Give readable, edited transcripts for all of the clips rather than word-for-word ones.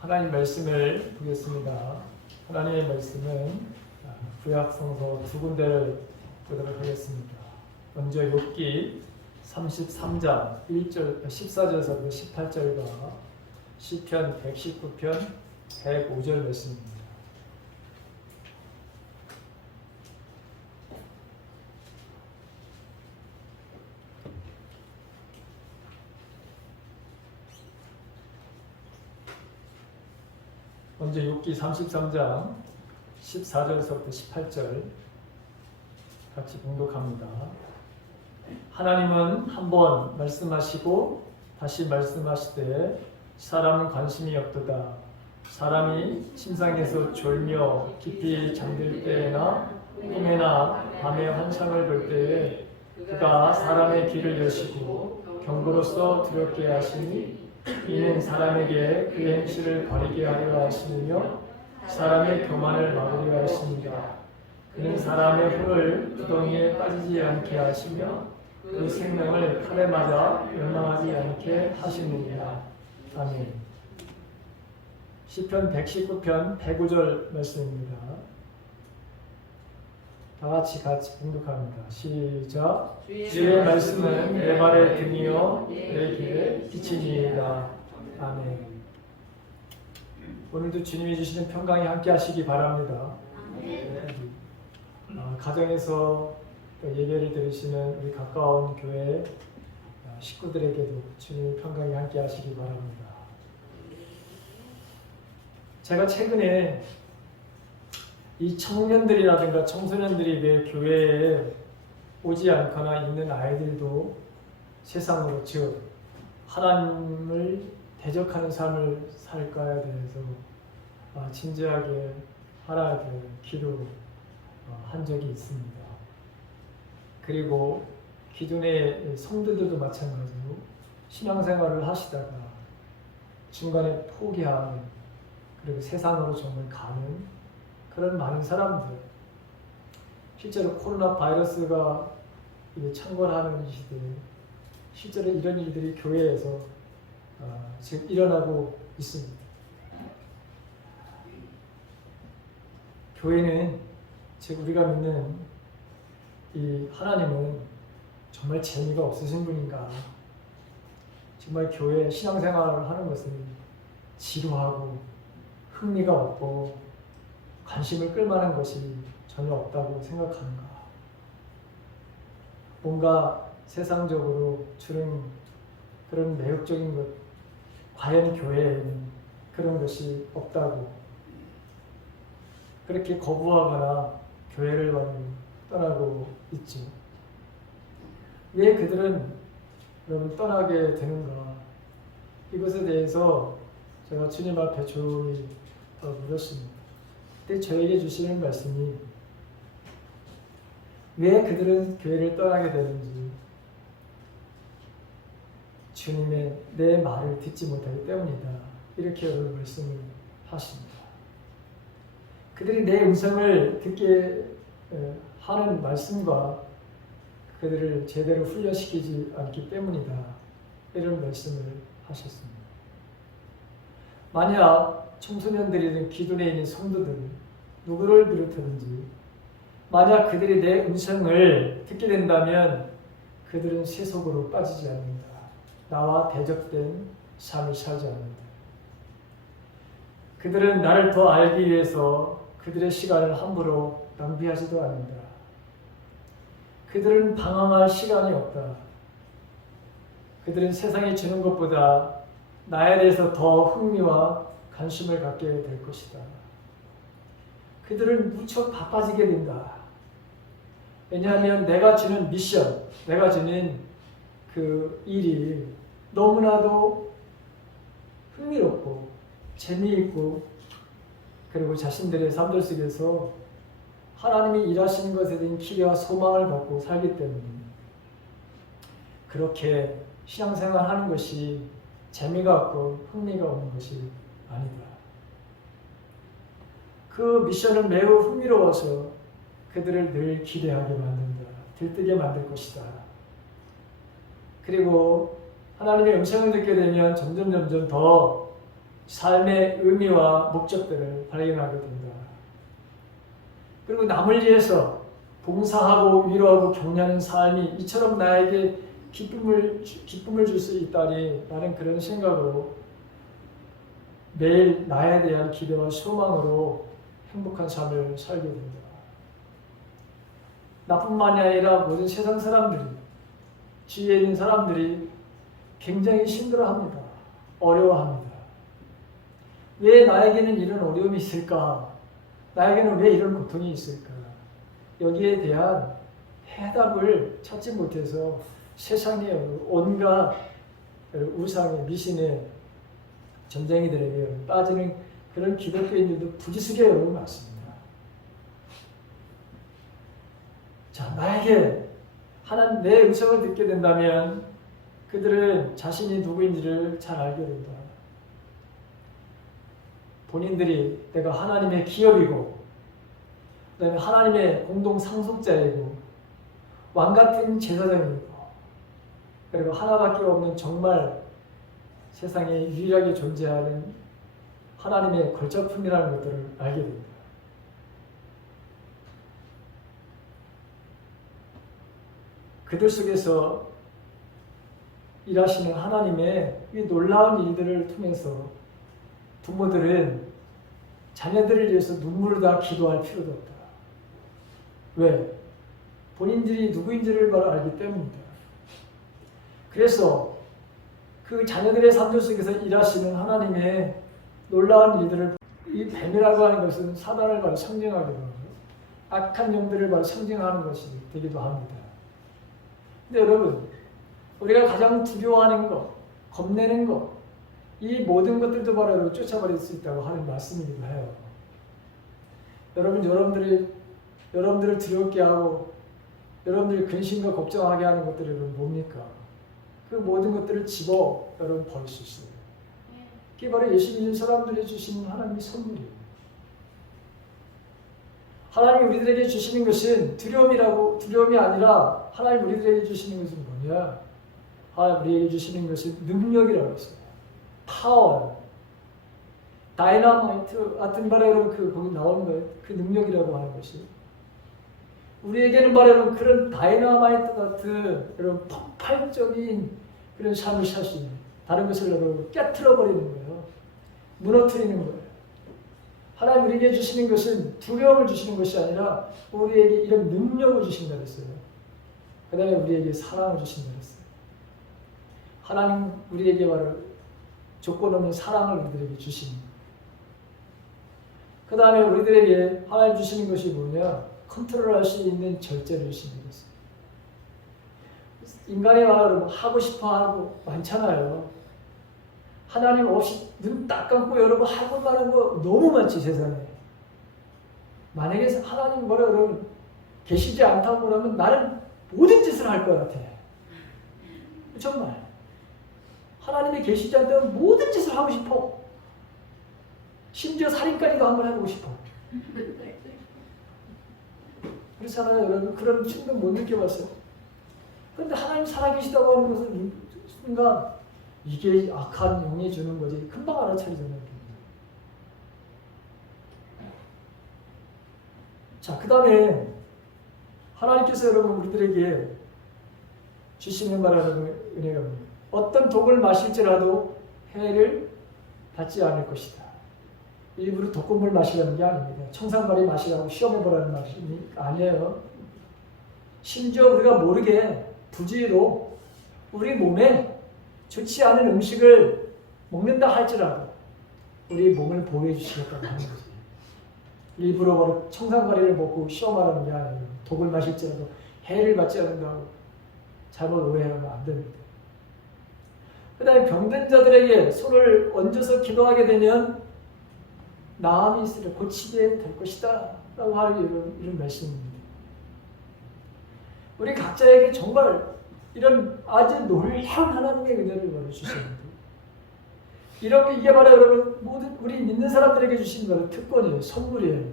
하나님 말씀을 보겠습니다. 하나님의 말씀은 구약성서 두 군데를 보도록 하겠습니다. 먼저 욥기 33장 1절, 14절에서 18절과 시편 119편 105절 말씀입니다. 먼저 욥기 33장 14절에서부터 18절 같이 봉독합니다. 하나님은 한번 말씀하시고 다시 말씀하시되 사람은 관심이 없도다. 사람이 침상에서 졸며 깊이 잠들 때나 꿈에나 밤에 환상을 볼 때에 그가 사람의 귀를 여시고 경고로서 두렵게 하시니 이는 사람에게 그 행실을 버리게 하려 하시며 사람의 교만을 막으려 하십니다. 그는 사람의 흙을 구덩이에 빠지지 않게 하시며 그 생명을 칼에 맞아 멸망하지 않게 하시느니라. 아멘. 시편 119편 105절 말씀입니다. 다 같이 봉독합니다. 시작. 주의 말씀은 내 발의 등이요 내 길의 빛이니이다. 아멘. 오늘도 주님이 주시는 평강이 함께 하시기 바랍니다. 가정에서 예배를 들으시는 우리 가까운 교회 식구들에게도 주님의 평강이 함께 하시기 바랍니다. 제가 최근에 이 청년들이라든가 청소년들이 왜 교회에 오지 않거나 있는 아이들도 세상으로, 즉 하나님을 대적하는 삶을 살까에 대해서 진지하게 하나님께 기도한 적이 있습니다. 그리고 기존의 성도들도 마찬가지로 신앙생활을 하시다가 중간에 포기하는, 그리고 세상으로 정말 가는 그런 많은 사람들, 실제로 코로나 바이러스가 창궐하는 이 시대에 실제로 이런 일들이 교회에서 지금 일어나고 있습니다. 교회는, 즉 우리가 믿는 이 하나님은 정말 재미가 없으신 분인가? 정말 교회 신앙생활을 하는 것은 지루하고 흥미가 없고 관심을 끌만한 것이 전혀 없다고 생각하는가? 뭔가 세상적으로 주는 그런 매력적인 것, 과연 교회에는 그런 것이 없다고 그렇게 거부하거나 교회를 떠나고 있죠. 왜 그들은 여러분 떠나게 되는가? 이것에 대해서 제가 주님 앞에 조용히 물었습니다. 그때 저에게 주시는 말씀이, 왜 그들은 교회를 떠나게 되는지, 주님의 내 말을 듣지 못하기 때문이다. 이렇게 오늘 말씀을 하십니다. 그들이 내 음성을 듣게 하는 말씀과 그들을 제대로 훈련시키지 않기 때문이다. 이런 말씀을 하셨습니다. 만약 청소년들이든 기존에 있는 성도들 누구를 비롯하든지 만약 그들이 내 음성을 듣게 된다면 그들은 세속으로 빠지지 않는다. 나와 대적된 삶을 살지 않는다. 그들은 나를 더 알기 위해서 그들의 시간을 함부로 낭비하지도 않는다. 그들은 방황할 시간이 없다. 그들은 세상이 주는 것보다 나에 대해서 더 흥미와 관심을 갖게 될 것이다. 그들은 무척 바빠지게 된다. 왜냐하면 내가 주는 미션, 내가 주는 그 일이 너무나도 흥미롭고 재미있고, 그리고 자신들의 삶들 속에서 하나님이 일하시는 것에 대한 기대와 소망을 갖고 살기 때문에 그렇게 신앙생활하는 것이 재미가 없고 흥미가 없는 것이 아니다. 그 미션은 매우 흥미로워서 그들을 늘 기대하게 만든다. 들뜨게 만들 것이다. 그리고 하나님의 음성을 듣게 되면 점점 더 삶의 의미와 목적들을 발견하게 된다. 그리고 남을 위해서 봉사하고 위로하고 격려하는 삶이 이처럼 나에게 기쁨을 줄 수 있다니 라는 그런 생각으로 매일 나에 대한 기대와 소망으로 행복한 삶을 살게 됩니다. 나뿐만이 아니라 모든 세상 사람들이, 주위에 있는 사람들이 굉장히 힘들어합니다. 어려워합니다. 왜 나에게는 이런 어려움이 있을까? 나에게는 왜 이런 고통이 있을까? 여기에 대한 해답을 찾지 못해서 세상의 온갖 우상의 미신의 전쟁이들에게 빠지는 그런 기독교인들도 부지수게 여러분 많습니다. 자, 나에게 하나님 내 음성을 듣게 된다면 그들은 자신이 누구인지를 잘 알게 된다. 본인들이 내가 하나님의 기업이고 그다음에 하나님의 공동 상속자이고 왕같은 제사장이고 그리고 하나밖에 없는 정말 세상에 유일하게 존재하는 하나님의 걸작품이라는 것들을 알게 됩니다. 그들 속에서 일하시는 하나님의 이 놀라운 일들을 통해서 부모들은 자녀들을 위해서 눈물을 다 기도할 필요도 없다. 왜? 본인들이 누구인지를 바로 알기 때문이다. 그래서 그 자녀들의 삶 속에서 일하시는 하나님의 놀라운 일들을 이 뱀이라고 하는 것은 사단을 바로 상징하기도 하고 악한 영들을 바로 상징하는 것이 되기도 합니다. 근데 여러분, 우리가 가장 두려워하는 것, 겁내는 것, 이 모든 것들도 바로 쫓아버릴 수 있다고 하는 말씀이기도 해요. 여러분들을 두렵게 하고 여러분들이 근심과 걱정하게 하는 것들이 뭡니까? 그 모든 것들을 여러분 버릴 수 있어요. 그게 바로 예수 믿는 사람들이 주시는 하나님의 선물이에요. 하나님이 우리들에게 주시는 것은 두려움이 아니라 하나님 우리들에게 주시는 것은 뭐냐? 하나님 우리에게 주시는 것은 능력이라고 했어요. 파워, 다이너마이트 같은 바로 여러분 거기 나오는 거예요. 그 능력이라고 하는 것이 우리에게는 바로 여러분 그런 다이너마이트 같은 여러분 폭발적인 그런 삶을 살 수 있는 다른 것을 여러분 깨트려 버리는 거예요. 무너뜨리는 거예요. 하나님 우리에게 주시는 것은 두려움을 주시는 것이 아니라 우리에게 이런 능력을 주신다 그랬어요. 그 다음에 우리에게 사랑을 주신다 그랬어요. 하나님 우리에게 바로 조건 없는 사랑을 우리들에게 주십니다. 그 다음에 우리들에게 하나님 주시는 것이 뭐냐? 컨트롤할 수 있는 절제를 주시는 것이에요. 인간이 하고 싶어 하고 많잖아요. 하나님 없이 눈 딱 감고 여러분 하고 말하는 거 너무 많지 세상에. 만약에 하나님 여러분 계시지 않다고 그러면 나는 모든 짓을 할 것 같아. 정말. 하나님이 계시지 않다면 모든 짓을 하고 싶어. 심지어 살인까지도 한번 해보고 싶어. 그렇잖아요, 여러분. 그런 충동 못 느껴봤어요. 그런데 하나님 살아계시다고 하는 것은 순간 이게 악한 영이 주는 거지. 금방 알아차리잖아요. 자, 그 다음에 하나님께서 여러분 우리들에게 주시는 바라는 은혜가 뭡니까? 어떤 독을 마실지라도 해를 받지 않을 것이다. 일부러 독극물 마시라는 게 아닙니다. 청산가리 마시라고 시험해보라는 말씀이 아니에요. 심지어 우리가 모르게 부지로 우리 몸에 좋지 않은 음식을 먹는다 할지라도 우리 몸을 보호해 주시겠다고 하는 거지. 일부러 청산가리를 먹고 시험하라는 게 아니에요. 독을 마실지라도 해를 받지 않는다고 잘못 오해하면 안 됩니다. 그 다음에 병든 자들에게 손을 얹어서 기도하게 되면 나음이 있으려 고치게 될 것이다 라고 하는 이런 말씀입니다. 우리 각자에게 정말 이런 아주 놀라운 하나님의 은혜를 주셨는데 이게 바로 여러분 모든 우리 믿는 사람들에게 주신 바로 특권이에요. 선물이에요.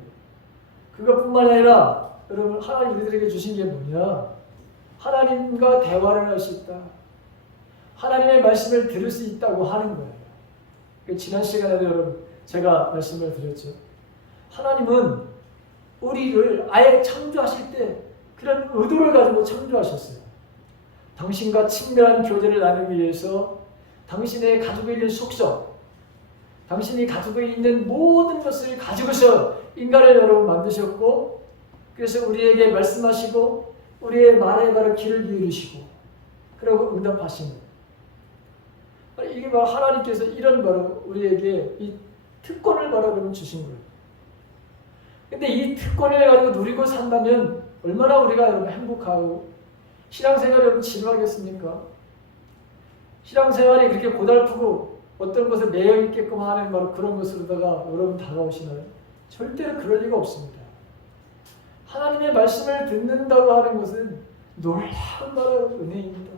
그것뿐만 아니라 여러분 하나님 우리들에게 주신 게 뭐냐? 하나님과 대화를 할 수 있다. 하나님의 말씀을 들을 수 있다고 하는 거예요. 지난 시간에도 여러분 제가 말씀을 드렸죠. 하나님은 우리를 아예 창조하실 때 그런 의도를 가지고 창조하셨어요. 당신과 친밀한 교제를 나누기 위해서 당신의 가지고 있는 속성, 당신이 가지고 있는 모든 것을 가지고서 인간을 여러분 만드셨고, 그래서 우리에게 말씀하시고 우리의 말에 바로 귀를 기울이시고 그리고 응답하시는, 이게 바로 하나님께서 이런 바로 우리에게 이 특권을 바로 주신 거예요. 근데 이 특권을 가지고 누리고 산다면 얼마나 우리가 여러분 행복하고 신앙생활이 여러분 지루하겠습니까? 신앙생활이 그렇게 고달프고 어떤 것에 매여 있게끔 하는 바로 그런 것으로다가 여러분 다가오시나요? 절대로 그럴 리가 없습니다. 하나님의 말씀을 듣는다고 하는 것은 놀라운 바로 은혜입니다.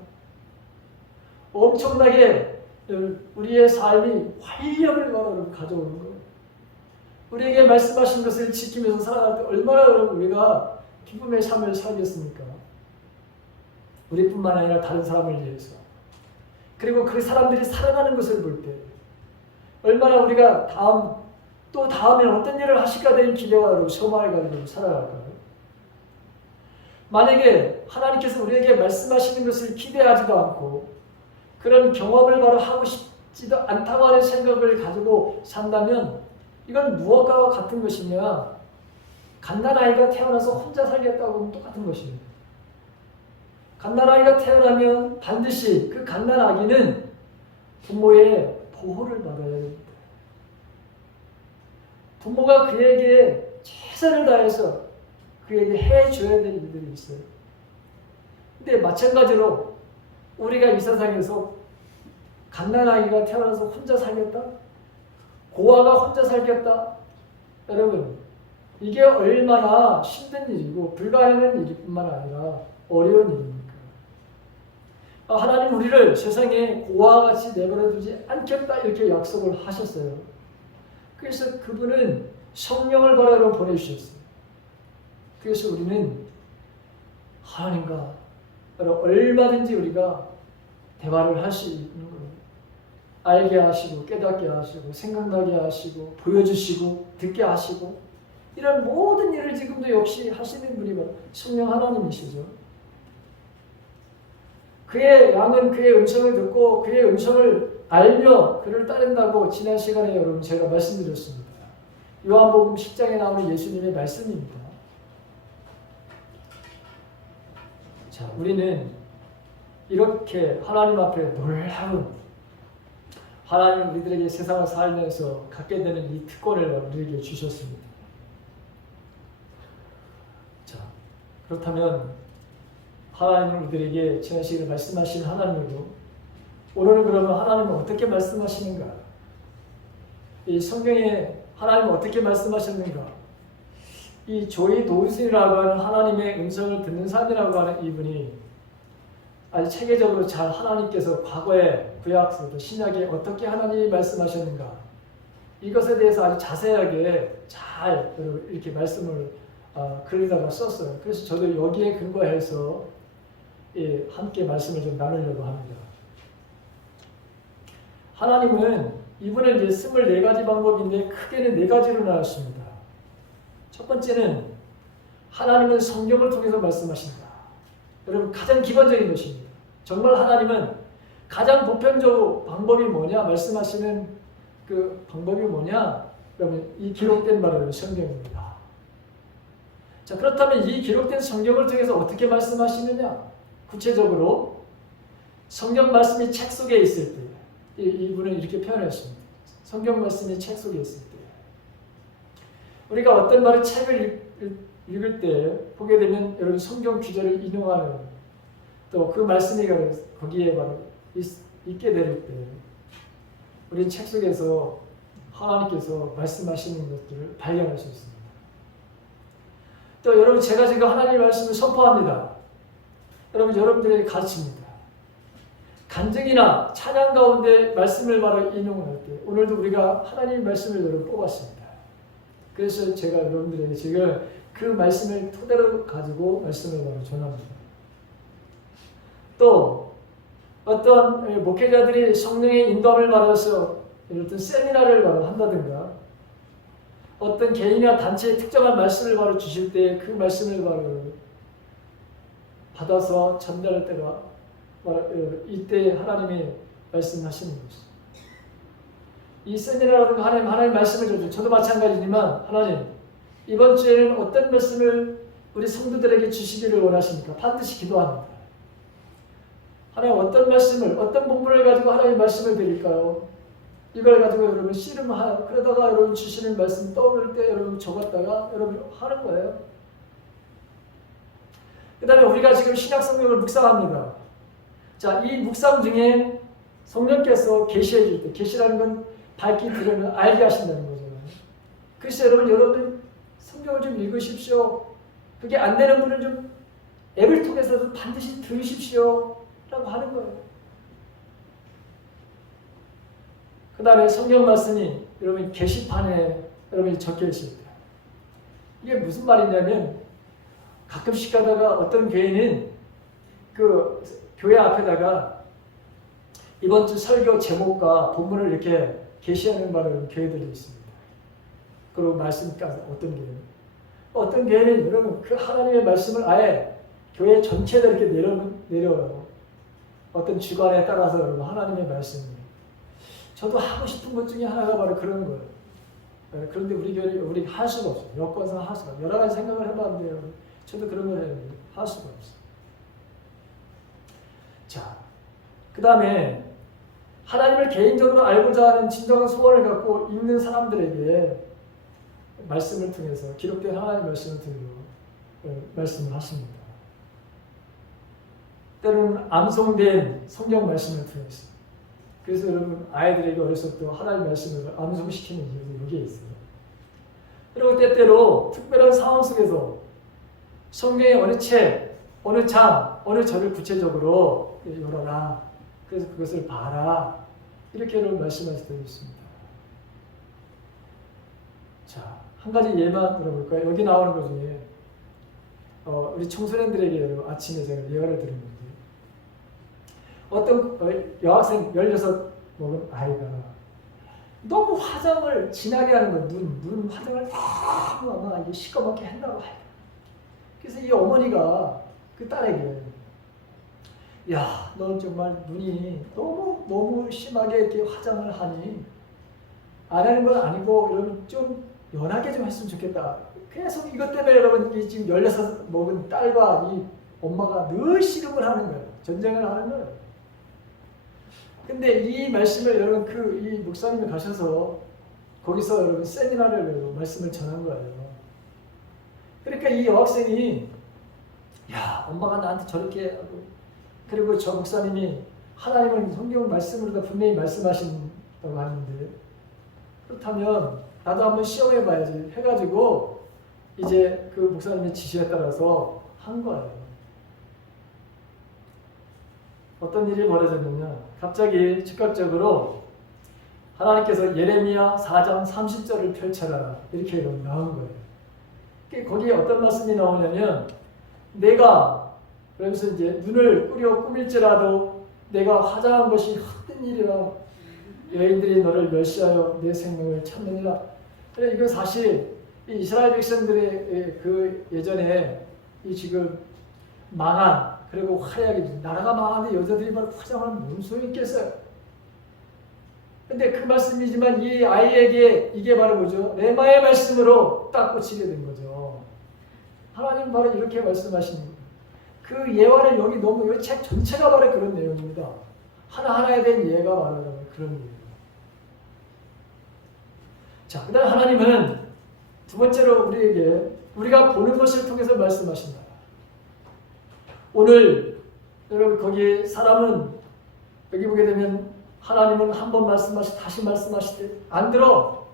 엄청나게 우리의 삶이 활력을 바로 가져오는 거예요. 우리에게 말씀하신 것을 지키면서 살아갈 때 얼마나 우리가 기쁨의 삶을 살겠습니까? 우리뿐만 아니라 다른 사람을 위해서, 그리고 그 사람들이 살아가는 것을 볼 때 얼마나 우리가 다음에 어떤 일을 하실까 되는 기대와 소망을 가지고 살아갈까요? 만약에 하나님께서 우리에게 말씀하시는 것을 기대하지도 않고 그런 경험을 바로 하고 싶지도 않다고 하는 생각을 가지고 산다면 이건 무엇과 같은 것이냐? 갓난아이가 태어나서 혼자 살겠다고 하면 똑같은 것입니다. 갓난아이가 태어나면 반드시 그 갓난아기는 부모의 보호를 받아야 됩니다. 부모가 그에게 최선을 다해서 그에게 해줘야 될 일들이 있어요. 근데 마찬가지로 우리가 이 세상에서 갓난아기가 태어나서 혼자 살겠다? 고아가 혼자 살겠다? 여러분, 이게 얼마나 힘든 일이고 불가능한 일뿐만 아니라 어려운 일입니까? 하나님 우리를 세상에 고아와 같이 내버려두지 않겠다 이렇게 약속을 하셨어요. 그래서 그분은 성령을 바로 보내주셨어요. 그래서 우리는 하나님과 얼마든지 우리가 대화를 할 수 있는 거예요. 알게 하시고 깨닫게 하시고 생각나게 하시고 보여주시고 듣게 하시고 이런 모든 일을 지금도 역시 하시는 분이 바로 성령 하나님이시죠. 그의 양은 그의 음성을 듣고 그의 음성을 알며 그를 따른다고 지난 시간에 여러분 제가 말씀드렸습니다. 요한복음 10장에 나오는 예수님의 말씀입니다. 자, 우리는 이렇게 하나님 앞에 놀라운 하나님은 우리들에게 세상을 살면서 갖게 되는 이 특권을 우리에게 주셨습니다. 자, 그렇다면 하나님은 우리들에게 지난 시간에 말씀하신 하나님으로 오늘은 그러면 하나님은 어떻게 말씀하시는가? 이 성경에 하나님은 어떻게 말씀하셨는가? 이 조이 도우슨이라고 하는 하나님의 음성을 듣는 사람이라고 하는 이분이 아주 체계적으로 잘 하나님께서 과거에 구약서부터 신약에 어떻게 하나님이 말씀하셨는가 이것에 대해서 아주 자세하게 잘 이렇게 말씀을 글에다가 썼어요. 그래서 저도 여기에 근거해서 함께 말씀을 좀 나누려고 합니다. 하나님은 이분은 이제 24가지 방법인데 크게는 4가지로 나눴습니다. 첫 번째는 하나님은 성경을 통해서 말씀하신다. 여러분 가장 기본적인 것입니다. 정말 하나님은 가장 보편적으로 방법이 뭐냐? 말씀하시는 그 방법이 뭐냐? 여러분 이 기록된 바로 성경입니다. 자, 그렇다면 이 기록된 성경을 통해서 어떻게 말씀하시느냐? 구체적으로 성경 말씀이 책 속에 있을 때 이분은 이렇게 표현했습니다. 성경 말씀이 책 속에 있을 때 우리가 어떤 말을 책을 읽을 때 보게 되면 여러분 성경 구절을 인용하는 또 그 말씀이 거기에 바로 있게 될 때 우리는 책 속에서 하나님께서 말씀하시는 것들을 발견할 수 있습니다. 또 여러분 제가 지금 하나님의 말씀을 선포합니다. 여러분들에게 가르칩니다. 간증이나 찬양 가운데 말씀을 바로 인용을 할 때 오늘도 우리가 하나님의 말씀을 여러분 뽑았습니다. 그래서 제가 여러분들에게 지금 그 말씀을 토대로 가지고 말씀을 바로 전합니다. 또 어떤 목회자들이 성령의 인도함을 받아서 어떤 세미나를 바로 한다든가 어떤 개인이나 단체에 특정한 말씀을 바로 주실 때 그 말씀을 바로 받아서 전달할 때가 이때 하나님이 말씀하시는 것이죠. 이 세미나라든가 하나님 말씀을 줘요. 저도 마찬가지지만 하나님 이번 주에는 어떤 말씀을 우리 성도들에게 주시기를 원하십니까? 반드시 기도합니다. 하나님 어떤 말씀을 어떤 본문을 가지고 하나님 말씀을 드릴까요? 이걸 가지고 여러분 씨름하여 그러다가 여러분 주시는 말씀 떠오를 때 여러분 적었다가 여러분 하는 거예요. 그 다음에 우리가 지금 신약 성경을 묵상합니다. 자, 이 묵상 중에 성령께서 계시해 줄 때, 계시라는 건 밝히 들으면 알게 하신다는 거잖아요. 그래서 여러분 성경을 좀 읽으십시오. 그게 안 되는 분은 좀 앱을 통해서도 반드시 들으십시오 라고 하는 거예요. 그 다음에 성경 말씀이 여러분 게시판에 여러분이 적혀 있을 때 이게 무슨 말이냐면 가끔씩 가다가 어떤 교회는 그 교회 앞에다가 이번 주 설교 제목과 본문을 이렇게 게시하는 바로 교회들이 있습니다. 그리고 말씀까지 어떤 교회는 여러분 그 하나님의 말씀을 아예 교회 전체에 이렇게 내려요. 어떤 주관에 따라서 여러분 하나님의 말씀을 저도 하고 싶은 것 중에 하나가 바로 그런 거예요. 그런데 우리 교회는 우리 할 수가 없어요. 여건상 할 수가 없어요. 여러 가지 생각을 해봤는데요. 저도 그런 걸 해요. 할 수가 없어요. 자, 그 다음에 하나님을 개인적으로 알고자 하는 진정한 소원을 갖고 있는 사람들에게 말씀을 통해서 기록된 하나님의 말씀을 통해서 말씀을 하십니다. 때로는 암송된 성경 말씀을 통해서 그래서 여러분 아이들에게 어렸을 때 하나님의 말씀을 암송시키는 이유도 여기에 있어요. 그리고 때때로 특별한 상황 속에서 성경의 어느 책, 어느 장, 어느 절을 구체적으로 열어라. 그래서 그것을 봐라. 이렇게 여러분 말씀하실 때도 있습니다. 자, 한 가지 예만 들어볼까요? 여기 나오는 것 중에 우리 청소년들에게 여러분 아침에 제가 예화를 들은 건데 어떤 여학생 16 먹은 아이가 너무 화장을 진하게 하는 거예요. 눈 화장을 너무 아마 시꺼멓게 한다고 해요. 그래서 이 어머니가 그 딸에게 야, 넌 정말 눈이 너무 심하게 이렇게 화장을 하니 안 하는 건 아니고 여러분 좀 연하게 좀 했으면 좋겠다. 계속 이것 때문에 여러분 이 지금 16 먹은 딸과 이 엄마가 늘 씨름을 하는 거예요. 전쟁을 하는 거예요. 근데 이 말씀을 여러분 이 목사님이 가셔서 거기서 여러분 세미나를 여러분 말씀을 전한 거예요. 그러니까 이 여학생이 야, 엄마가 나한테 저렇게 하고 그리고 저 목사님이 하나님은 성경 말씀으로 분명히 말씀하신다고 하는데 그렇다면 나도 한번 시험해 봐야지 해가지고 이제 그 목사님의 지시에 따라서 한 거예요. 어떤 일이 벌어졌느냐 갑자기 즉각적으로 하나님께서 예레미야 4장 30절을 펼쳐라 이렇게 나온 거예요. 거기에 어떤 말씀이 나오냐면 내가 그러면서 이제 눈을 꾸밀지라도 내가 화장한 것이 헛된 일이라 여인들이 너를 멸시하여 내 생명을 찾느니라. 그래 이거 사실 이 이스라엘 백성들의 그 예전에 이 지금 망한 그리고 화려하게 나라가 망하는데 여자들이 막 화장하면 무슨 소용이 있겠어요. 근데 그 말씀이지만 이 아이에게 이게 바로 뭐죠? 레마의 말씀으로 딱 꽂히게 된 거죠. 하나님 바로 이렇게 말씀하시는 거예요. 그 예화는 여기 너무 이 책 전체가 바로 그런 내용입니다. 하나하나에 대한 예가 바로 그런 거예요. 자, 그 다음 하나님은 두 번째로 우리에게 우리가 보는 것을 통해서 말씀하신다. 오늘 여러분 거기 사람은 여기 보게 되면 하나님은 한 번 다시 말씀하실 때 안 들어.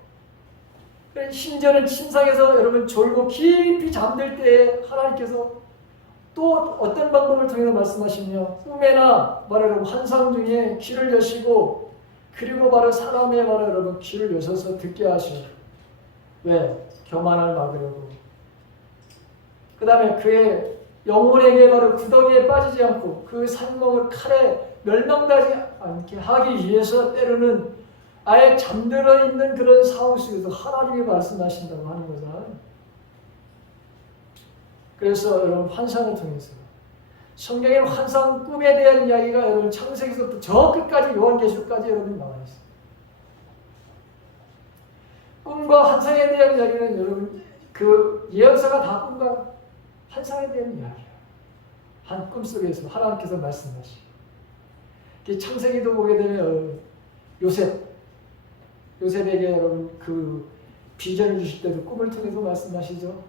심지어는 침상에서 여러분 졸고 깊이 잠들 때 하나님께서 또 어떤 방법을 통해서 말씀하시며 꿈에나 바로 여러분 환상 중에 귀를 여시고 그리고 바로 사람의 바로 여러분 귀를 여셔서 듣게 하시오. 왜? 교만을 막으려고. 그 다음에 그의 영혼에게 바로 구덩이에 빠지지 않고 그 살목을 칼에 멸망하지 않게 하기 위해서 때로는 아예 잠들어 있는 그런 상황 속에서 하나님이 말씀하신다고 하는 거잖아요. 그래서 여러분 환상을 통해서 성경에는 환상, 꿈에 대한 이야기가 여러분 창세기서부터 저 끝까지 요한계시록까지 여러분 나와 있어요. 꿈과 환상에 대한 이야기는 여러분 그 예언서가 다 꿈과 환상에 대한 이야기예요. 한 꿈속에서 하나님께서 말씀하시고 창세기도 보게 되면 요셉에게 여러분 그 비전을 주실 때도 꿈을 통해서 말씀하시죠.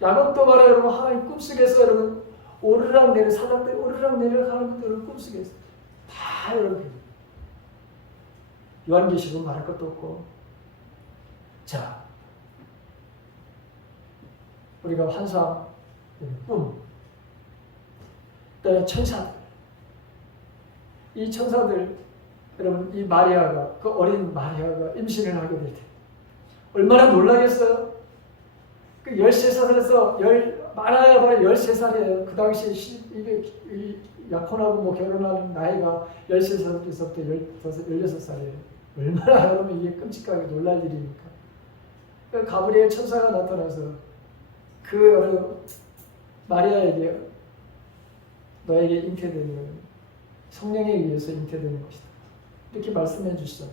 야곱도 말해 여러분 하나님 꿈속에서 여러분 오르락 내려 사람들이 오르락 내려가는 것들을 꿈속에서 다 여러분 요한계시록은 말할 것도 없고 자 우리가 환상 꿈 그다음에 천사들 이 천사들 여러분 이 마리아가 그 어린 마리아가 임신을 하게 될 때 얼마나 놀라겠어요. 그 13살에서 많아야 바로 13살이에요. 그 당시 이게 약혼하고 뭐 결혼하는 나이가 13살부터 16살이에요. 얼마나 여러분 이게 끔찍하게 놀랄 일입니까? 그 가브리엘 천사가 나타나서 그 마리아에게 너에게 잉태되는 성령에 의해서 잉태되는 것이다. 이렇게 말씀해 주시죠.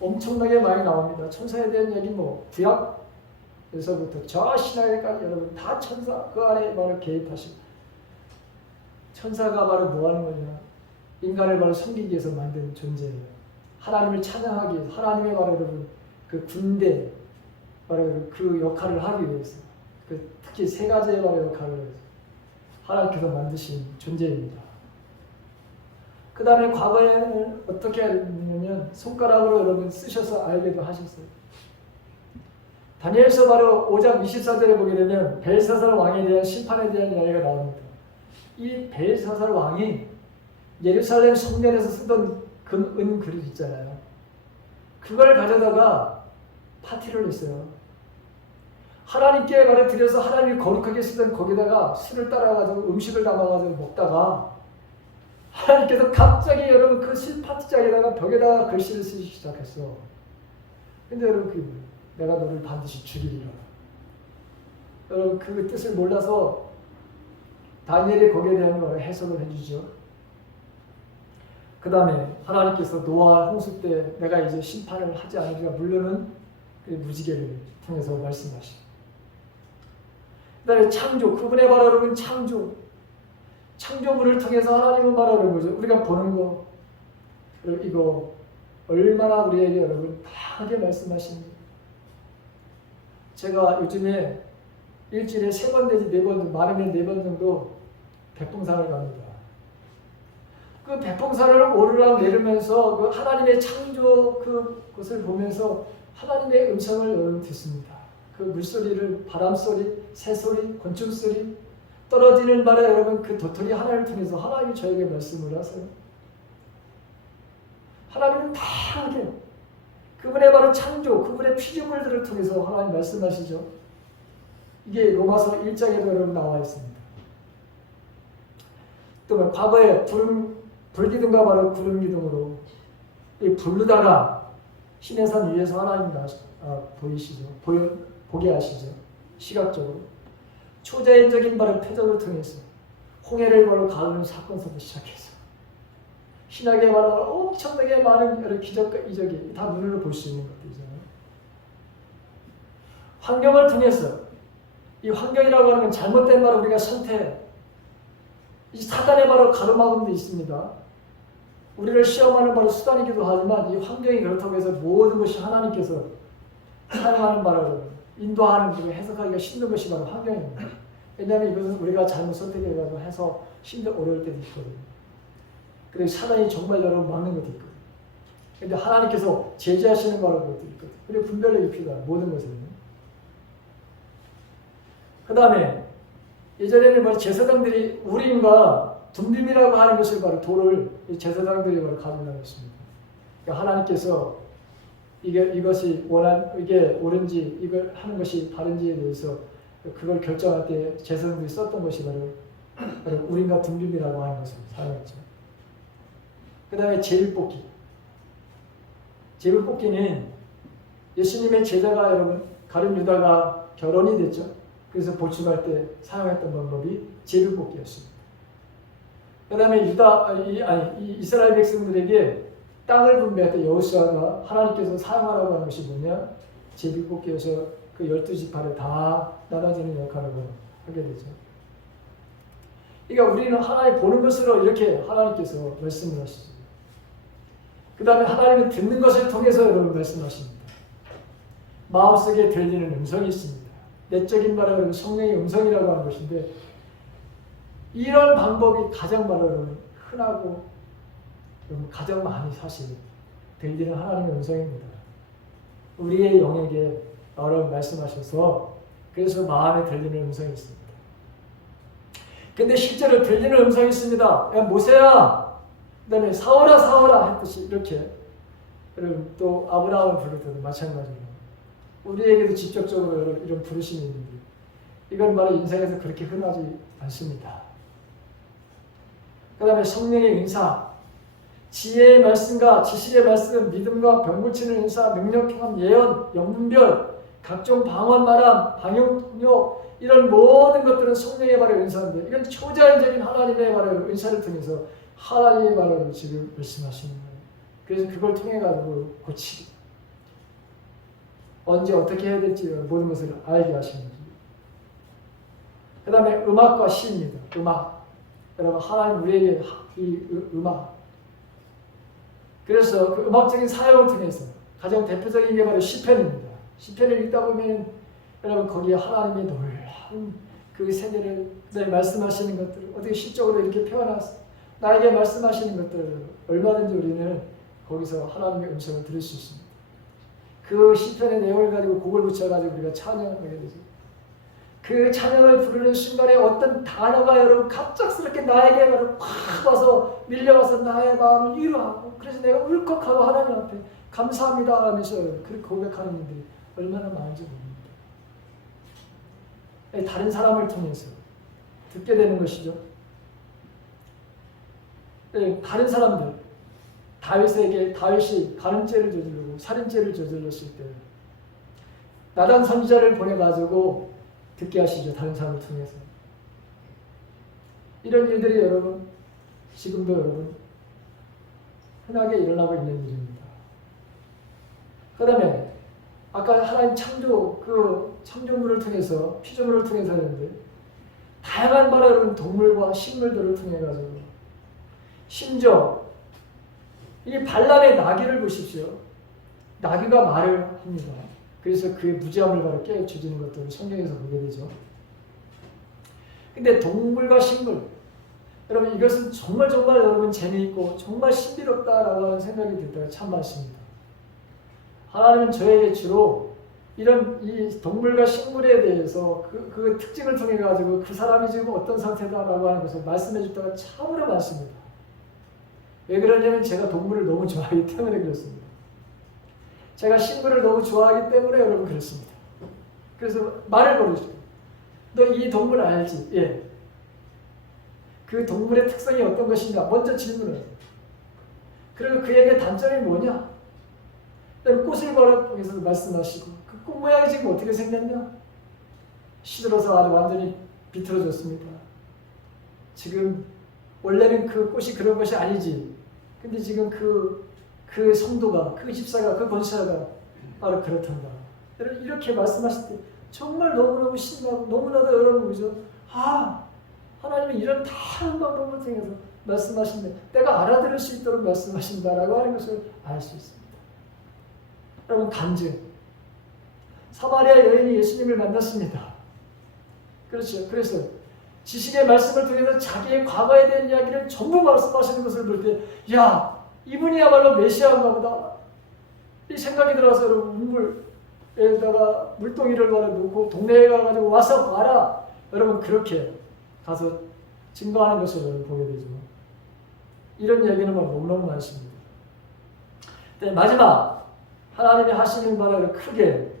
엄청나게 많이 나옵니다. 천사에 대한 얘기 뭐 구약에서부터 저 신약에까지 여러분 다 천사 그 안에 바로 개입하시고 천사가 바로 뭐 하는 거냐 인간을 바로 섬기기 위해서 만든 존재예요. 하나님을 찬양하기 위해서 하나님의 바로 여러분 그 군대 바로 그 역할을 하기 위해서 특히 세 가지의 바로 역할을 해서 하나님께서 만드신 존재입니다. 그 다음에 과거에는 어떻게 하냐면 손가락으로 여러분 쓰셔서 알게도 하셨어요. 다니엘서 바로 5장 24절에 보게 되면 벨사살 왕에 대한 심판에 대한 이야기가 나옵니다. 이 벨사살 왕이 예루살렘 성전에서 쓰던 은 그릇 있잖아요. 그걸 가져다가 파티를 했어요. 하나님께 말을 드려서 하나님이 거룩하게 쓰던 거기다가 술을 따라가지고 음식을 담아가지고 먹다가 하나님께서 갑자기 여러분 그 파티장에다가 벽에다가 글씨를 쓰기 시작했어. 근데 여러분 그게 뭐예요? 내가 너를 반드시 죽이리라. 여러분 그 뜻을 몰라서 다니엘이 거기에 대한 해석을 해주죠. 그 다음에 하나님께서 노아 홍수 때 내가 이제 심판을 하지 않으리라 물르는 그 무지개를 통해서 말씀하시고 그 다음에 창조 그분의 바로 여러분 창조물을 통해서 하나님은 말하는 거죠. 우리가 보는 거 이거 얼마나 우리에게 여러분 다하게 말씀하시는지. 제가 요즘에 일주일에 3번 내지 4번 많으면 4번 정도 백봉산을 갑니다. 그 백봉산을 오르락 내리면서 그 하나님의 창조 그것을 보면서 하나님의 음성을 여러분 듣습니다. 그 물소리를 바람소리, 새소리, 곤충소리 떨어지는 바에 여러분 그 도토리 하나를 통해서 하나님이 저에게 말씀을 하세요. 하나님은 다하게 그분의 바로 창조, 그분의 피조물들을 통해서 하나님 말씀하시죠. 이게 로마서 1장에도 여러분 나와 있습니다. 또 과거에 불기둥과 바로 구름기둥으로 부르다가 신의 산 위에서 하나님 보이시죠. 보게 하시죠. 시각적으로. 초자연적인 바로 표적을 통해서 홍해를 바로 가르는 사건부터 시작해서 신학에 말하는 엄청나게 많은 여러 기적과 이적이 다 눈으로 볼 수 있는 것들이잖아요. 환경을 통해서 이 환경이라고 하는 건 잘못된 바로 우리가 선택 이 사단의 바로 가로막음도 있습니다. 우리를 시험하는 바로 수단이기도 하지만 이 환경이 그렇다고 해서 모든 것이 하나님께서 사용하는 바로 인도하는 그 해석하기가 힘든 것이 바로 환경입니다. 왜냐하면 이것은 우리가 잘못 선택해가지고 해서 힘들 어려울 때도 있거든요. 그리고 사단이 정말 여러분 막는 것도 있거든요. 그런데 하나님께서 제재하시는 바로 것도 있거든요. 그리고 분별력이 필요한 모든 것을. 그 다음에 예전에는 바로 제사장들이 우림과 둠빔이라고 하는 것을 바로 돌을 제사장들이 바로 가지고 다녔습니다. 그러니까 하나님께서 이것이 이게 옳은지 이걸 하는 것이 바른지에 대해서 그걸 결정할 때 제사장들이 썼던 것이 바로 우림과 둠빔이라고 하는 것을 사용했죠. 그 다음에 제일 뽑기. 제비뽑기는 예수님의 제자가 여러분 가룟 유다가 결혼이 됐죠. 그래서 보충할 때 사용했던 방법이 제비뽑기였습니다. 그 다음에 이스라엘 백성들에게 땅을 분배할 때 여호수아가 하나님께서 사용하라고 하는 것이 뭐냐? 제비뽑기여서 그 12지파를 다 나눠주는 역할을 하게 되죠. 그러니까 우리는 하나님 보는 것으로 이렇게 하나님께서 말씀을 하시죠. 그 다음에 하나님은 듣는 것을 통해서 여러분 말씀하십니다. 마음속에 들리는 음성이 있습니다. 내적인 바로 성령의 음성이라고 하는 것인데 이런 방법이 가장 바로 여러분 흔하고 여러분 가장 많이 사실 들리는 하나님의 음성입니다. 우리의 영에게 여러분 말씀하셔서 그래서 마음에 들리는 음성이 있습니다. 근데 실제로 들리는 음성이 있습니다. 야 모세야, 그 다음에 사오라 사오라 했듯이 이렇게 여러분 또 아브라함을 부를 때도 마찬가지로 우리에게도 직접적으로 이런 부르심이 있는데 이건 바로 인생에서 그렇게 흔하지 않습니다. 그 다음에 성령의 은사, 지혜의 말씀과 지식의 말씀, 믿음과 병고치는 은사, 능력행함, 예언, 영분별, 각종 방언 말함, 방역력 이런 모든 것들은 성령의 바로 은사인데 이건 초자연적인 하나님의 바로 은사를 통해서 하나님의 바로 지금 말씀하시는 거예요. 그래서 그걸 통해 가지고 고치기, 언제 어떻게 해야 될지 모든 것을 알게 하시는 거죠. 그 다음에 음악과 시입니다. 음악, 여러분 하나님 우리에게 이 음악, 그래서 그 음악적인 사역을 통해서 가장 대표적인 게 바로 시편입니다. 시편을 읽다 보면 여러분 거기에 하나님의 놀라운 그 세계를 말씀하시는 것들 어떻게 시적으로 이렇게 표현하세요. 나에게 말씀하시는 것들 얼마든지 우리는 거기서 하나님의 음성을 들을 수 있습니다. 그 시편의 내용을 가지고 곡을 붙여가지고 우리가 찬양을 하게 되죠. 그 찬양을 부르는 순간에 어떤 단어가 여러분 갑작스럽게 나에게 확 와서 밀려와서 나의 마음을 위로하고 그래서 내가 울컥하고 하나님 앞에 감사합니다 하면서 그렇게 고백하는 일들이 얼마나 많은지 모릅니다. 다른 사람을 통해서 듣게 되는 것이죠. 다른 사람들, 다윗이 간음죄를 저지르고 살인죄를 저질렀을 때 나단 선지자를 보내가지고 듣게 하시죠. 다른 사람을 통해서. 이런 일들이 여러분 지금도 여러분 흔하게 일어나고 있는 일입니다. 그 다음에 아까 하나님 그 창조물을 통해서 피조물을 통해서 하는데 다양한 바로 여러분 동물과 식물들을 통해 가지고 심지어 이 발람의 나귀를 보십시오. 나귀가 말을 합니다. 그래서 그의 무지함을 바로 깨우쳐주는 것들을 성경에서 보게 되죠. 근데 동물과 식물, 여러분 이것은 정말 여러분 재미있고 정말 신비롭다라고 하는 생각이 들 때가 참 많습니다. 하나님은 저에게 주로 이런 이 동물과 식물에 대해서 그 특징을 통해 가지고 그 사람이 지금 어떤 상태다라고 하는 것을 말씀해 줄 때가 참으로 많습니다. 왜 그러냐면 제가 동물을 너무 좋아하기 때문에 그렇습니다. 제가 식물을 너무 좋아하기 때문에 여러분 그렇습니다. 그래서 말을 걸으시죠. 너 이 동물 알지? 예. 그 동물의 특성이 어떤 것이냐? 먼저 질문을 해요. 그리고 그에게 단점이 뭐냐? 꽃을 바라보면서 말씀하시고 그 꽃 모양이 지금 어떻게 생겼냐? 시들어서 아주 완전히 비틀어졌습니다. 지금 원래는 그 꽃이 그런 것이 아니지. 근데 지금 그 성도가, 그 집사가, 그 권사가 바로 그렇단다. 이렇게 말씀하실 때 정말 너무너무 신나고 너무나도 여러분 그죠? 하나님은 이런 다른 방법을 통해서 말씀하신데 내가 알아들을 수 있도록 말씀하신다라고 하는 것을 알 수 있습니다. 여러분 간증. 사마리아 여인이 예수님을 만났습니다. 그렇죠. 그래서 지식의 말씀을 통해서 자기의 과거에 대한 이야기를 전부 말씀하시는 것을 볼 때 야, 이분이야말로 메시아인가 보다. 이 생각이 들어서 여러분 물에다가 물동이를 놓고 동네에 가가지고 와서 봐라. 여러분 그렇게 가서 증거하는 것을 여러분 보게 되죠. 이런 얘기는 너무너무 많습니다. 네, 마지막 하나님이 하시는 바를 크게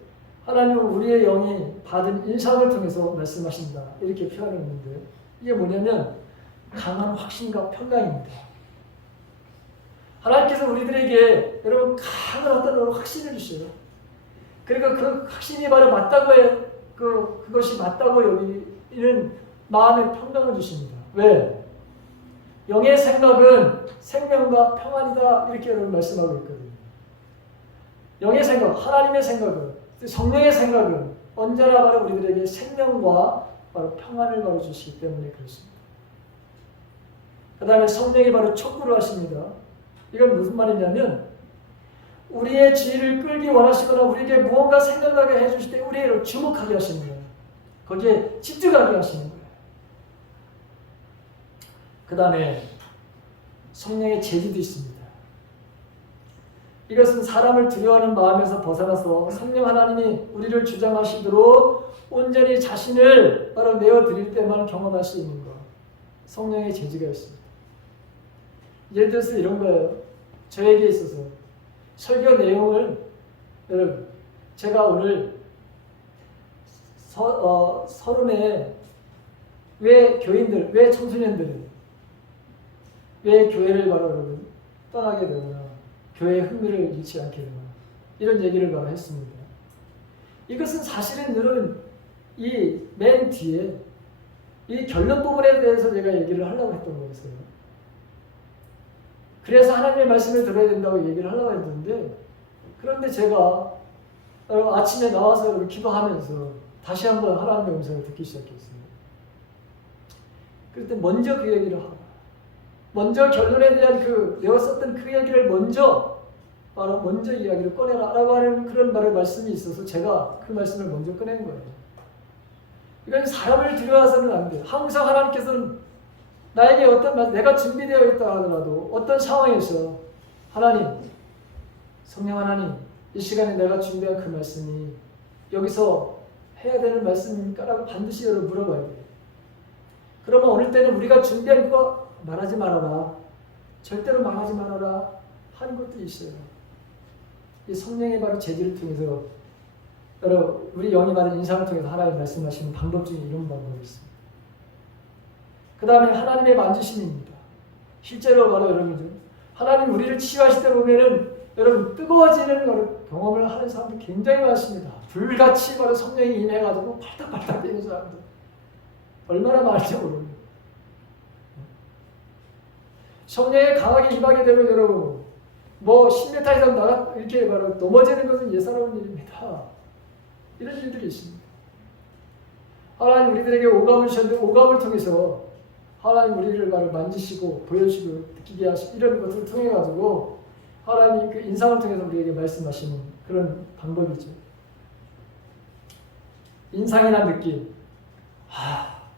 하나님은 우리의 영이 받은 인상을 통해서 말씀하신다. 이렇게 표현했는데 이게 뭐냐면 강한 확신과 평강입니다. 하나님께서 우리들에게 여러분 하늘 어떤 확신을 주셔요. 그리고 그 확신이 바로 맞다고 해, 그것이 맞다고 여기는 마음의 평강을 주십니다. 왜? 영의 생각은 생명과 평안이다 이렇게 여러분 말씀하고 있거든요. 영의 생각, 하나님의 생각은, 성령의 생각은 언제나 바로 우리들에게 생명과 바로 평안을 바로 주시기 때문에 그렇습니다. 그 다음에 성령이 바로 촉구를 하십니다. 이건 무슨 말이냐면 우리의 지혜를 끌기 원하시거나 우리에게 무언가 생각나게 해주실 때 우리를 주목하게 하시는 거예요. 거기에 집중하게 하시는 거예요. 그 다음에 성령의 제지도 있습니다. 이것은 사람을 두려워하는 마음에서 벗어나서 성령 하나님이 우리를 주장하시도록 온전히 자신을 바로 내어드릴 때만 경험할 수 있는 것. 성령의 제지가 있습니다. 예를 들어서 이런 거예요. 저에게 있어서 설교 내용을 여러분 제가 오늘 서론에 왜 교인들, 왜 청소년들은 왜 교회를 바로 여러분 떠나게 되거나 교회에 흥미를 잃지 않게 되거나 이런 얘기를 바로 했습니다. 이것은 사실은 여러분 이 맨 뒤에 이 결론 부분에 대해서 제가 얘기를 하려고 했던 거였어요. 그래서 하나님의 말씀을 들어야 된다고 얘기를 하려고 했는데 그런데 제가 아침에 나와서 기도하면서 다시 한번 하나님의 음성을 듣기 시작했어요. 그럴 때 먼저 그 얘기를 하고 먼저 결론에 대한 내가 썼던 그 얘기를 먼저 이야기를 꺼내라 라고 하는 그런 말씀이 있어서 제가 그 말씀을 먼저 꺼낸 거예요. 이건 사람을 두려워서는 안 돼요. 항상 하나님께서는 나에게 내가 준비되어 있다 하더라도 어떤 상황에서 하나님, 성령 하나님, 이 시간에 내가 준비한 그 말씀이 여기서 해야 되는 말씀입니까? 라고 반드시 여러분 물어봐야 돼요. 그러면 어느 때는 우리가 준비한 거 말하지 말아라. 절대로 말하지 말아라. 하는 것도 있어요. 이 성령의 바로 제지를 통해서 여러분 우리 영이 받은 인상을 통해서 하나님 말씀하시는 방법 중에 이런 방법이 있습니다. 그 다음에 하나님의 만지심입니다. 실제로 바로 여러분들 하나님 우리를 치유하실 때 보면은 여러분 뜨거워지는 경험을 하는 사람들 굉장히 많습니다. 불같이 바로 성령이 임해가지고 팔딱팔딱 뛰는 사람들 얼마나 많은지 모릅니다. 성령에 강하게 임하게 되면 여러분 10m 이상 이렇게 바로 넘어지는 것은 예사로운 일입니다. 이런 일들이 있습니다. 하나님 우리들에게 오감을 주셨는데 오감을 통해서 하나님 우리를 바로 만지시고 보여주시고 느끼게 하시고 이런 것들을 통해 가지고 하나님 그 인상을 통해서 우리에게 말씀하시는 그런 방법이죠. 인상이나 느낌.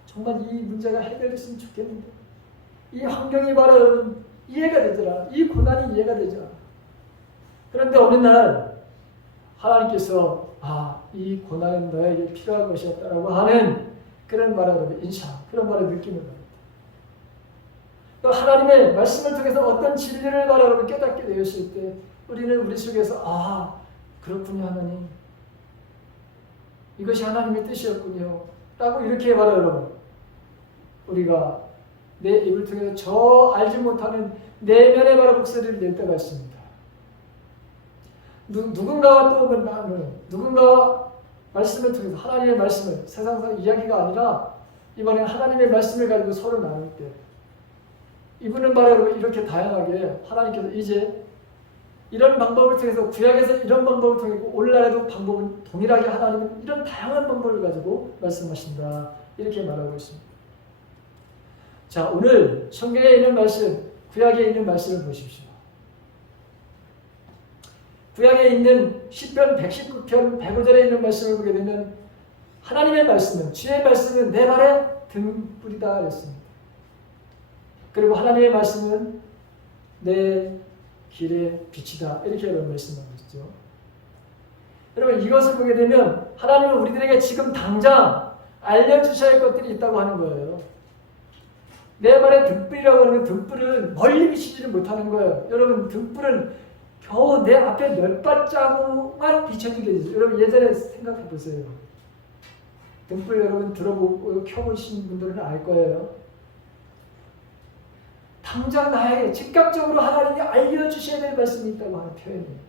정말 이 문제가 해결됐으면 좋겠는데 이 환경이 바로 이해가 되더라. 이 고난이 이해가 되죠. 그런데 어느 날 하나님께서 이 고난은 너에게 필요한 것이었다라고 하는 그런 말을 인상, 그런 말을 느끼는 겁니다. 하나님의 말씀을 통해서 어떤 진리를 바로 깨닫게 되었을 때 우리는 우리 속에서 그렇군요 하나님. 이것이 하나님의 뜻이었군요. 라고 이렇게 바로 여러분 우리가 내 입을 통해서 저 알지 못하는 내면의 바로 목소리를 낼 때가 있습니다. 누군가와 누군가와 말씀을 통해서 하나님의 말씀을 세상상 이야기가 아니라 이번엔 하나님의 말씀을 가지고 서로 나눌 때 이분은 바로 이렇게 다양하게 하나님께서 이제 이런 방법을 통해서 구약에서 이런 방법을 통해 오늘날에도 방법은 동일하게 하나님은 이런 다양한 방법을 가지고 말씀하신다 이렇게 말하고 있습니다. 자, 오늘 성경에 있는 말씀, 구약에 있는 말씀을 보십시오. 구약에 있는 시편 119편 105절에 있는 말씀을 보게 되면 하나님의 말씀은 주의 말씀은 내 발의 등불이다 그랬습니다. 그리고 하나님의 말씀은 내 길의 빛이다 이렇게 여러분 말씀하고 있죠. 여러분 이것을 보게 되면 하나님은 우리들에게 지금 당장 알려주셔야 할 것들이 있다고 하는 거예요. 내 발의 등불이라고 하는 등불은 멀리 비치지를 못하는 거예요. 여러분 등불은 겨우 내 앞에 몇 발자국만 비춰지게 되죠. 여러분 예전에 생각해 보세요. 등불 여러분 들어보고 켜보신 분들은 알 거예요. 당장 나에게 즉각적으로 하나님이 알려주셔야 될 말씀이 있다고 하는 표현이에요.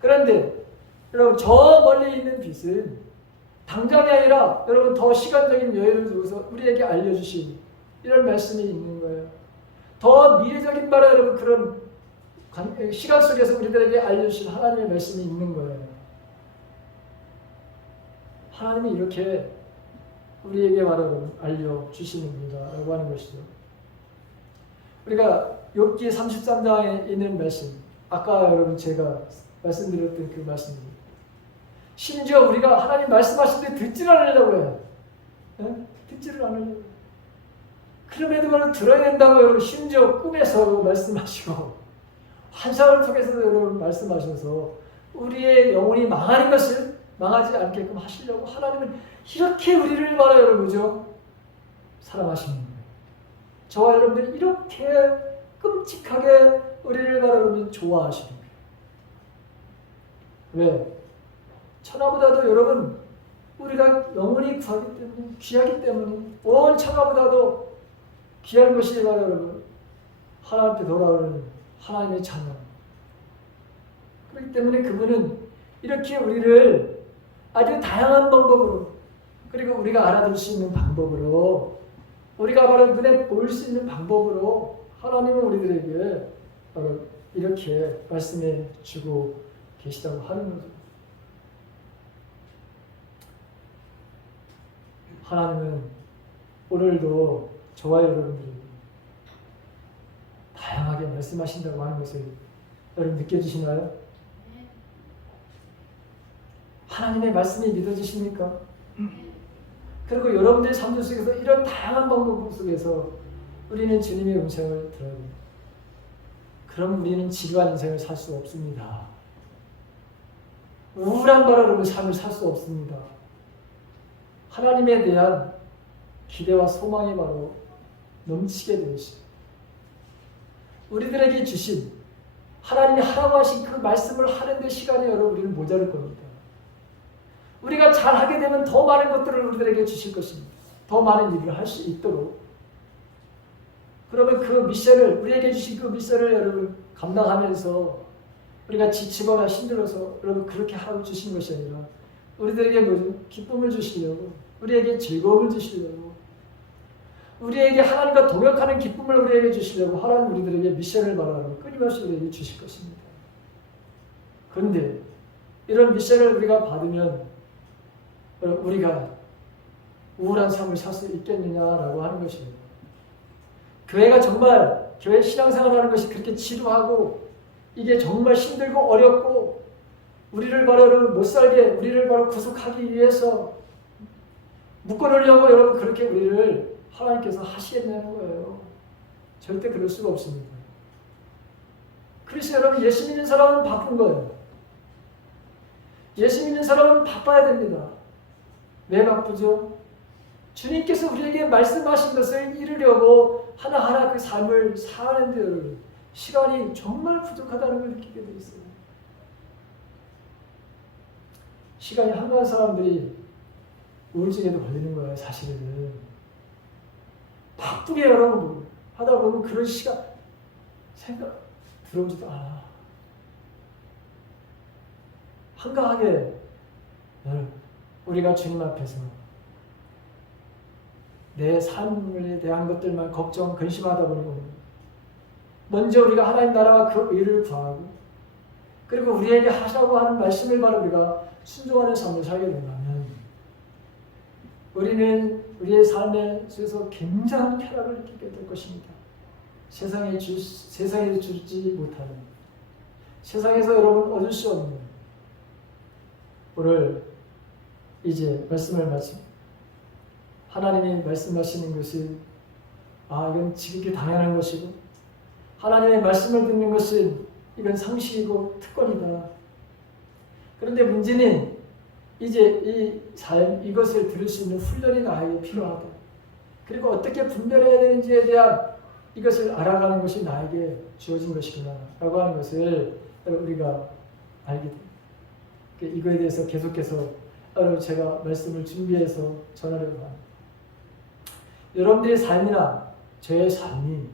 그런데 여러분 저 멀리 있는 빛은 당장이 아니라 여러분 더 시간적인 여유를 두고서 우리에게 알려주신 이런 말씀이 있는 거예요. 더 미래적인 바로 여러분 그런 시간 속에서 우리들에게 알려주신 하나님의 말씀이 있는 거예요. 하나님이 이렇게 우리에게 바로 알려주시는 겁니다. 라고 하는 것이죠. 우리가 욥기 33장에 있는 말씀, 아까 여러분 제가 말씀드렸던 그 말씀입니다. 심지어 우리가 하나님 말씀하실 때 듣지를 않으려고 해요. 네? 듣지를 않으려고. 그럼에도 바로 들어야 된다고 여러분 심지어 꿈에서 말씀하시고 환상을 통해서도 여러분 말씀하셔서 우리의 영혼이 망하는 것을 망하지 않게끔 하시려고 하나님은 이렇게 우리를 말해요, 여러분죠. 사랑하시는 거예요. 저와 여러분들이 이렇게 끔찍하게 우리를 바라보면 좋아하시는 거예요. 왜? 천하보다도 여러분 우리가 영원히 구하기 때문에 귀하기 때문에 온 천하보다도 귀한 것이 바로 여러분 하나님께 돌아오는 하나님의 자녀. 그렇기 때문에 그분은 이렇게 우리를 아주 다양한 방법으로 그리고 우리가 알아들 수 있는 방법으로 우리가 바로 눈에 보일 수 있는 방법으로 하나님은 우리들에게 바로 이렇게 말씀해 주고 계시다고 하는 거죠. 하나님은 오늘도 저와 여러분들이 다양하게 말씀하신다고 하는 것을 여러분 느껴지시나요? 하나님의 말씀이 믿어지십니까? 그리고 여러분들의 삶 속에서 이런 다양한 방법 속에서 우리는 주님의 음성을 들어야 됩니다. 그럼 우리는 지루한 인생을 살 수 없습니다. 우울한 바라는 삶을 살 수 없습니다. 하나님에 대한 기대와 소망이 바로 넘치게 되시죠. 우리들에게 주신 하나님이 하라고 하신 그 말씀을 하는데 시간이 여러분 우리는 모자랄 겁니다. 우리가 잘하게 되면 더 많은 것들을 우리들에게 주실 것입니다. 더 많은 일을 할 수 있도록. 그러면 그 미션을 우리에게 주신 그 미션을 여러분 감당하면서 우리가 지치거나 힘들어서 여러분 그렇게 하라고 주신 것이 아니라 우리들에게 뭐죠? 기쁨을 주시려고 우리에게 즐거움을 주시려고 우리에게 하나님과 동역하는 기쁨을 우리에게 주시려고 하나님 우리들에게 미션을 말하고 끊임없이 우리에게 주실 것입니다. 그런데 이런 미션을 우리가 받으면 우리가 우울한 삶을 살 수 있겠느냐라고 하는 것입니다. 교회가 정말 교회 신앙생활하는 것이 그렇게 지루하고 이게 정말 힘들고 어렵고 우리를 바로 못 살게 우리를 바로 구속하기 위해서 묶어놓으려고 여러분 그렇게 우리를 하나님께서 하시겠냐는 거예요. 절대 그럴 수가 없습니다. 그래서 여러분 예수 믿는 사람은 바쁜 거예요. 예수 믿는 사람은 바빠야 됩니다. 왜 바쁘죠? 주님께서 우리에게 말씀하신 것을 이루려고 하나하나 그 삶을 사는데 여러분 시간이 정말 부족하다는 걸 느끼게 돼 있어요. 시간이 한가한 사람들이 우울증에도 걸리는 거예요. 사실은 바쁘게 여러분 하다 보면 그런 시간 생각 들어오지도 않아. 한가하게 우리가 주님 앞에서 내 삶에 대한 것들만 걱정, 근심하다 보니 먼저 우리가 하나님 나라와 그 의를 구하고 그리고 우리에게 하자고 하는 말씀을 바로 우리가 순종하는 삶을 살게 된다면 우리는 우리의 삶에 있어서 굉장한 쾌락을 느끼게 될 것입니다. 세상에 주지 못하는 세상에서 여러분 얻을 수 없는 오늘 이제 말씀을 마치고 하나님이 말씀하시는 것이 이건 지극히 당연한 것이고 하나님의 말씀을 듣는 것은 이건 상식이고 특권이다. 그런데 문제는 이제 이 삶 이것을 들을 수 있는 훈련이 나에게 필요하다. 그리고 어떻게 분별해야 되는지에 대한 이것을 알아가는 것이 나에게 주어진 것이구나 라고 하는 것을 우리가 알게 됩니다. 이거에 대해서 계속해서 제가 말씀을 준비해서 전하려고 합니다. 여러분들의 삶이나 저의 삶이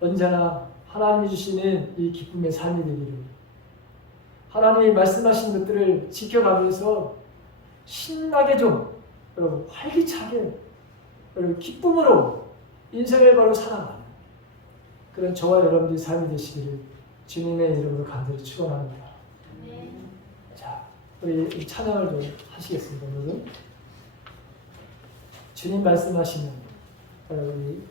언제나 하나님이 주시는 이 기쁨의 삶이 되기를 하나님이 말씀하신 것들을 지켜가면서 신나게 좀 여러분 활기차게 여러분 기쁨으로 인생을 바로 살아가는 그런 저와 여러분들의 삶이 되시기를 주님의 이름으로 간절히 축원합니다. 자, 우리 찬양을 좀 하시겠습니다. 오늘은 주님 말씀하시는 우리